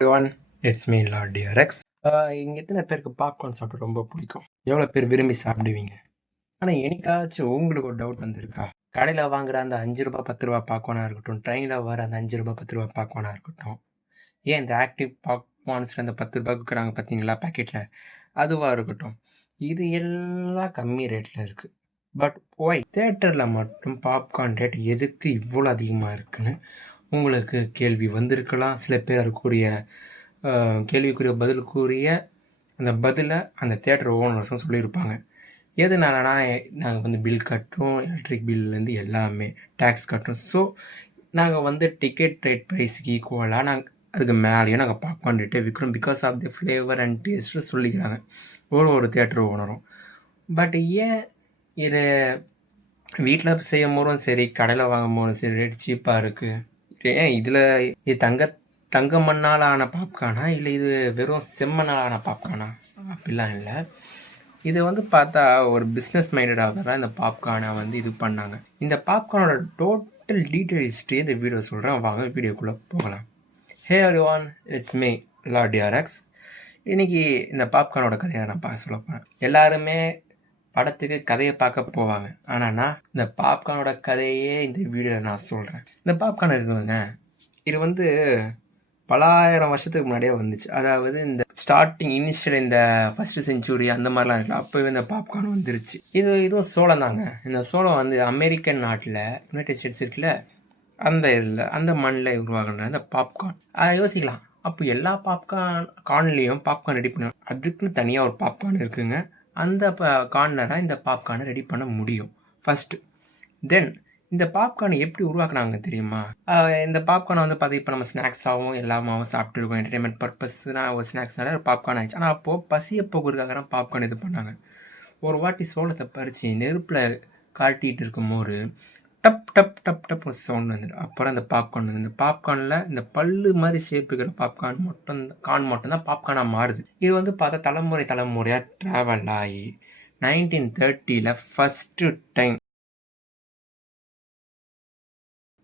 Everyone, it's me, Lord DRX. இங்கே எத்தனை பேருக்கு பாப்கார்ன் சாப்பிட ரொம்ப பிடிக்கும்? எவ்வளோ பேர் விரும்பி சாப்பிடுவீங்க? ஆனால் என்னைக்காச்சும் உங்களுக்கு ஒரு டவுட் வந்திருக்கா? கடையில் வாங்குற அந்த ₹5 ₹10 பாப்கார்னாக இருக்கட்டும், ட்ரெயினில் வர அந்த ₹5 ₹10 பாப்கார்னாக இருக்கட்டும், ஏன் இந்த ஆக்டிவ் பாப்கார்ன்ஸில் அந்த ₹10 விற்கிறாங்க பார்த்தீங்களா பேக்கெட்டில், அதுவாக இருக்கட்டும், இது எல்லாம் கம்மி ரேட்டில் இருக்குது. பட் ஒய் தேட்டரில் மட்டும் பாப்கார்ன் ரேட் எதுக்கு இவ்வளோ அதிகமாக இருக்குன்னு உங்களுக்கு கேள்வி வந்திருக்கலாம். சில பேர் அதுக்குரிய கேள்விக்குரிய பதில் கூறிய அந்த பதிலை அந்த தேட்டர் ஓனர்ஸும் சொல்லியிருப்பாங்க. எதனாலனா நாங்கள் வந்து பில் கட்டுறோம், எலக்ட்ரிக் பில்லேருந்து எல்லாமே டேக்ஸ் கட்டுறோம். ஸோ நாங்கள் வந்து டிக்கெட் ரேட் ப்ரைஸுக்கு ஈக்குவலாக நாங்கள் அதுக்கு மேலேயும் நாங்கள் பாப்கார்ன் ரேட்டே விற்கிறோம் because of the flavour and taste சொல்லிக்கிறாங்க ஒரு தேட்டர் ஓனரும். பட் ஏன் இது வீட்டில் செய்யும் போதும் சரி, கடையில் வாங்கும் போதும் சரி ரேட் சீப்பாக இருக்குது? ஏன் இதில் இது தங்க மண்ணால் ஆன பாப்கார்னா, இல்லை இது வெறும் செம்மண்ணால் ஆன பாப்கார்னா? அப்படிலாம் இல்லை. இது வந்து பார்த்தா ஒரு பிஸ்னஸ் மைண்டடாக தான் இந்த பாப்கார்னை வந்து இது பண்ணாங்க. இந்த பாப்கார்னோட டோட்டல் டீட்டெயில் ஹிஸ்ட்ரி இந்த வீடியோ சொல்கிறேன், வாங்க வீடியோக்குள்ளே போகலாம். ஹே everyone, it's me Lord TRX. இன்றைக்கி இந்த பாப்கார்னோட கதையை நான் சொல்ல போகிறேன். எல்லாருமே படத்துக்கு கதையை பார்க்க போவாங்க, ஆனால் நான் இந்த பாப்கார்னோட கதையே இந்த வீடியோவில் நான் சொல்கிறேன். இந்த பாப்கார்ன் இருக்குதுங்க, இது வந்து பலாயிரம் வருஷத்துக்கு முன்னாடியே வந்துச்சு. அதாவது இந்த ஸ்டார்டிங் இனிஷியல் இந்த ஃபர்ஸ்ட் செஞ்சுரி அந்த மாதிரிலாம் இருக்குல்ல, அப்போவே இந்த பாப்கார்ன் வந்துருச்சு. இதுவும் சோளம் தாங்க. இந்த சோளம் வந்து அமெரிக்கன் நாட்டில், யுனைடெட் ஸ்டேட்ஸ் இருக்குல்ல, அந்த இதில் அந்த மண்ணில் உருவாகின்ற இந்த பாப்கார்ன். அதை யோசிக்கலாம், அப்போ எல்லா கார்ன்லேயும் பாப்கார்ன் ரெடி பண்ண அதுக்குன்னு தனியாக ஒரு பாப்கார்ன் இருக்குங்க. அந்த கார்னராக இந்த பாப்கார்னை ரெடி பண்ண முடியும் ஃபஸ்ட்டு. தென் இந்த பாப்கார்ன் எப்படி உருவாக்குனாங்க தெரியுமா? இந்த பாப்கார்னை வந்து பார்த்து இப்போ நம்ம ஸ்நாக்ஸாகவும் எல்லாமாவும் சாப்பிட்டுருக்கோம். என்டர்டைன்மெண்ட் பர்பஸ்னால் ஒரு ஸ்நாக்ஸ்னால பாப்கார்ன் ஆயிடுச்சு. ஆனால் அப்போது பசியை போக்குறதுக்காக பாப்கார்ன் இது பண்ணாங்க. ஒரு வாட்டி சோளத்தை பறித்து நெருப்பில் காட்டிகிட்டு இருக்கும்போது டப் டப் டப் டப் ஒரு சவுண்ட் வந்துடும். அப்புறம் இந்த பாப்கார்ன் வந்து இந்த பாப்கார்னில் இந்த பல்லு மாதிரி ஷேப் இருக்கிற பாப்கார்ன் மட்டும்தான் பாப்கார்னாக மாறுது. இது வந்து பார்த்தா தலைமுறையாக ட்ராவல் ஆகி 1930 ஃபஸ்ட்டு டைம்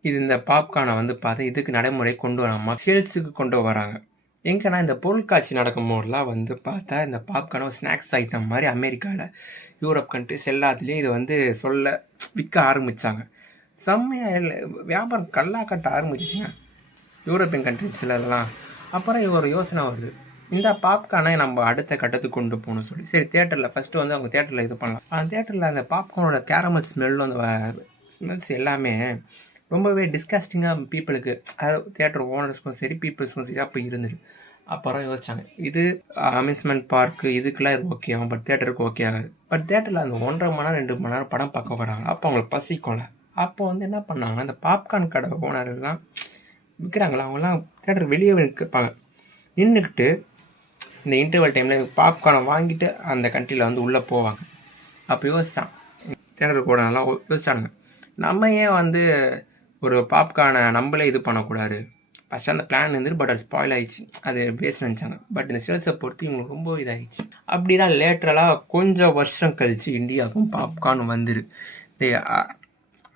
இது இந்த பாப்கார்னை வந்து பார்த்தா இதுக்கு நடைமுறை கொண்டு வராமா சேல்ஸுக்கு கொண்டு வராங்க. எங்கன்னா இந்த பொருட்காட்சி நடக்கும் போதெல்லாம் வந்து பார்த்தா இந்த பாப்கார்னை ஒரு ஸ்நாக்ஸ் ஐட்டம் மாதிரி அமெரிக்காவில், யூரோப் கண்ட்ரிஸ் எல்லாத்துலேயும் இதை வந்து விற்க ஆரம்பித்தாங்க. செம்மையாக வியாபாரம் கட்ட ஆரம்பிச்சிச்சுங்க யூரோப்பியன் கண்ட்ரிஸ்லாம். அப்புறம் ஒரு யோசனை வருது, இந்த பாப்கார்னை நம்ம அடுத்த கட்டத்துக்கு கொண்டு போகணும்னு சொல்லி, சரி தேட்டரில் ஃபஸ்ட்டு வந்து அவங்க தேட்டரில் இது பண்ணலாம். அந்த தேட்டரில் அந்த பாப்கார்னோட கேரமல் ஸ்மெல்லும் அந்த ஸ்மெல்ஸ் எல்லாமே ரொம்பவே டிஸ்கஸ்டிங்காக பீப்புளுக்கு, அதாவது தேட்டர் ஓனர்ஸ்க்கும் சரி பீப்புள்ஸ்க்கும் சரி அப்போ இருந்துது. அப்புறம் யோசிச்சாங்க, இது அம்யூஸ்மெண்ட் பார்க்கு இதுக்கெல்லாம் இது ஓகே ஆகும், பட் தேட்டருக்கு ஓகே ஆகாது. பட் தேட்டரில் அந்த 1.5 மணி நேரம் 2 மணி நேரம் படம் பார்க்க வராங்க, அப்போ அவங்களுக்கு பசிக்கும்ல. அப்போ வந்து என்ன பண்ணாங்க, அந்த பாப்கார்ன் கடை ஓனர்லாம் விற்கிறாங்களா, அவங்களாம் தேட்டர் வெளியே நிற்பாங்க. நின்றுக்கிட்டு இந்த இன்டர்வல் டைமில் பாப்கார்னை வாங்கிட்டு அந்த கண்ட்ரியில் வந்து உள்ளே போவாங்க. அப்போ யோசித்தான் தேட்டருக்கு ஓனர்லாம் யோசிச்சானுங்க, நம்ம ஏன் வந்து ஒரு பாப்கார்னை நம்மளே இது பண்ணக்கூடாது. ஃபஸ்ட்டு அந்த பிளான் இருந்துட்டு, பட் அது ஸ்பாயில் ஆகிடுச்சு, அது பேஸ் நினச்சாங்க. பட் இந்த சேல்ஸை பொறுத்து இவங்களுக்கு ரொம்ப இதாகிடுச்சு. அப்படி தான் லேட்டரலாக கொஞ்சம் வருஷம் கழித்து இந்தியாவுக்கும் பாப்கார்ன் வந்துடு.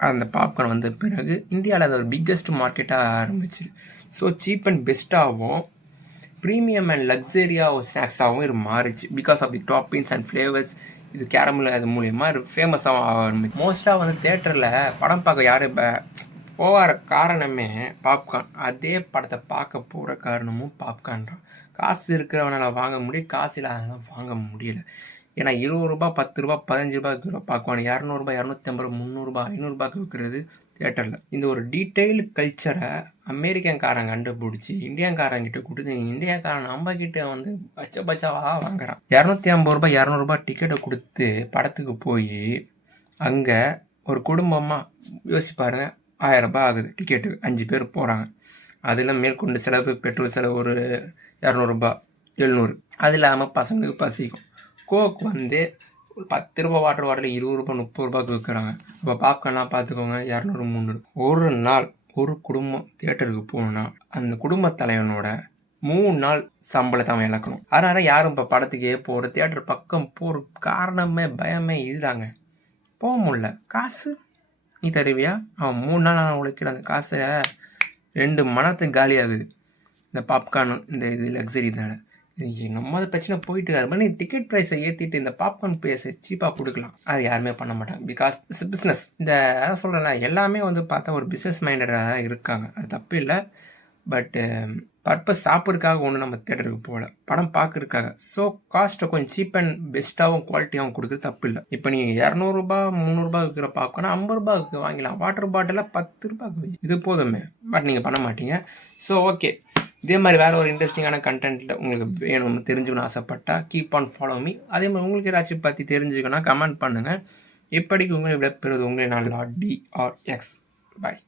அந்த பாப்கார்ன் வந்த பிறகு இந்தியாவில் அது ஒரு பிக்கெஸ்ட் மார்க்கெட்டாக ஆரம்பிச்சு. ஸோ சீப் அண்ட் பெஸ்ட்டாகவும் ப்ரீமியம் அண்ட் லக்ஸரியாக ஸ்நாக்ஸாகவும் இது மாறிச்சு because of the toppings and flavours. இது கேரமல் அது மூலியமாக இது ஃபேமஸாகவும் ஆரம்பிச்சு. மோஸ்ட்டாக வந்து தேட்டரில் படம் பார்க்க யார் போகிற காரணமே பாப்கார்ன். அதே படத்தை பார்க்க போகிற காரணமும் பாப்கார்ன் தான். காசு இருக்கிறவனால் வாங்க முடியும், காசு இல்லாதவனால வாங்க முடியல. ஏன்னா ₹20 ₹10 ₹15 கிலோ பாப்கார்ன் ₹200 250 300 500 விற்கிறது தேட்டரில். இந்த ஒரு டீட்டெயில்டு கல்ச்சரை அமெரிக்கன்காரன் கண்டுபிடிச்சி இந்தியன்காரங்கிட்ட கொடுத்து, இந்தியாக்காரன் நம்ம கிட்ட வந்து பச்சாவாக வாங்குறான். ₹250 200 டிக்கெட்டை கொடுத்து படத்துக்கு போய் அங்கே ஒரு குடும்பமாக யோசிச்சு பாருங்க, ₹1000 ஆகுது டிக்கெட்டு, 5 பேர் போகிறாங்க. அதில் மேற்கொண்டு செலவு, பெட்ரோல் செலவு ஒரு ₹200 700. அது இல்லாமல் பசங்களுக்கு பசிக்கும். கோக் வந்து ஒரு ₹10 வாட்டர் பாட்டில் ₹20 ₹30 விற்கிறாங்க. இப்போ பாப்கார்ன்லாம் பார்த்துக்கோங்க, 200 300. ஒரு நாள் ஒரு குடும்பம் தேட்டருக்கு போகணுன்னா அந்த குடும்ப தலைவனோட 3 நாள் சம்பளத்தை அவன் இழக்கணும். அதனால யாரும் இப்போ படத்துக்கே போகிற தேட்டர் பக்கம் போகிற காரணமே பயமே இதுதாங்க. போக முடியல, காசு நீ தருவியா? அவன் 3 நாள் உழைக்கிற அந்த காசை 2 மணி நேரத்துக்கு காலியாகுது. இந்த பாப்கார்ன் இந்த இது லக்ஸரி தானே. நம்ம பிரச்சனை போயிட்டு இருக்காது. நீ டிக்கெட் ப்ரைஸை ஏற்றிட்டு இந்த பாப்கார்ன் ப்ரைஸை சீப்பாக கொடுக்கலாம். அது யாருமே பண்ண மாட்டாங்க. Because it's business. இந்த அதான் சொல்கிறேன், எல்லாமே வந்து பார்த்தா ஒரு பிஸ்னஸ் மைண்டடாக தான் இருக்காங்க. அது தப்பு இல்லை. பட்டு பர்பஸ் சாப்பிட்றதுக்காக ஒன்று நம்ம தேட்டருக்கு போகல, படம் பார்க்கறதுக்காக. ஸோ காஸ்ட்டை கொஞ்சம் சீப் அண்ட் பெஸ்ட்டாகவும் குவாலிட்டியாகவும் கொடுக்குறது தப்பு இல்லை. இப்போ நீ 200 300 இருக்கிற பாப்கார்னா 50 வாங்கிக்கலாம். வாட்டர் பாட்டிலாக 10 இது போதுமே. பட் நீங்கள் பண்ண மாட்டீங்க. ஸோ ஓகே, இதே மாதிரி வேறு ஒரு இன்ட்ரெஸ்டிங்கான கண்டென்ட்டில் உங்களுக்கு வேணும் தெரிஞ்சுக்கணும்னு ஆசைப்பட்டா கீப் ஆன் ஃபாலோ மீ. அதே மாதிரி உங்களுக்கு ஏதாச்சும் பற்றி தெரிஞ்சுக்கணும் கமெண்ட் பண்ணுங்கள். இப்படிக்கு உங்களை விட பெறுவது உங்களை நான் லார்ட் DRX. பாய்.